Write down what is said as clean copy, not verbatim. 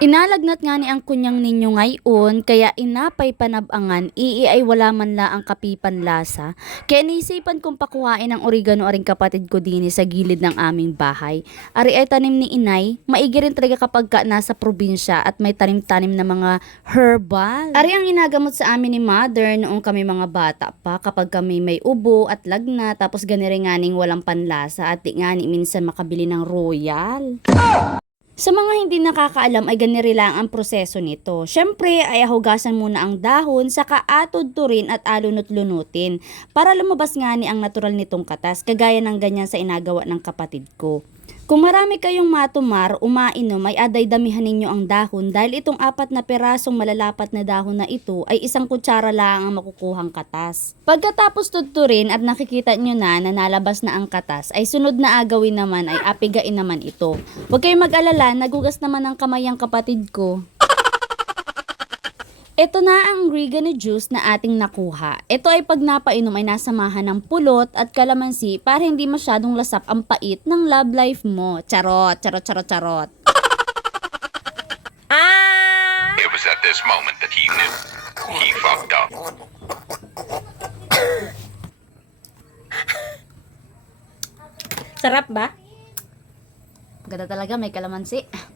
Inalagnat nga ni ang kunyang ninyo ngayon, kaya inapay panabangan, ay wala man la ang kapipan lasa. Kaya naisipan kong pakuhain ang oregano aring kapatid ko din sa gilid ng aming bahay. Ari ay tanim ni inay, maigi rin talaga kapag ka nasa probinsya at may tanim-tanim na mga herbal. Ari ang inagamot sa amin ni mother noong kami mga bata pa, kapag kami may ubo at lagna, tapos ganire nga ning walang panlasa at di nga ni minsan makabili ng royal. Sa mga hindi nakakaalam ay ganiri lang ang proseso nito. Siyempre ay hugasan muna ang dahon, saka atod-turin at alunot-lunutin para lumabas nga ni ang natural nitong katas, kagaya ng ganyan sa inagawa ng kapatid ko. Kung marami kayong matumar, umainom ay aday damihan ninyo ang dahon, dahil itong 4 na pirasong malalapat na dahon na ito ay 1 kutsara lang ang makukuhang katas. Pagkatapos tuturin at nakikita nyo na nalabas na ang katas, ay sunod na agawin naman ay apigain naman ito. Huwag kayong mag-alala, nagugas naman ang kamay ang kapatid ko. Ito na ang oregano juice na ating nakuha. Ito ay pag napainom ay nasamahan ng pulot at kalamansi para hindi masyadong lasap ang pait ng love life mo. Charot, charot, charot, charot. It was at this moment that he knew he fucked up. Sarap ba? Ganda talaga, may kalamansi.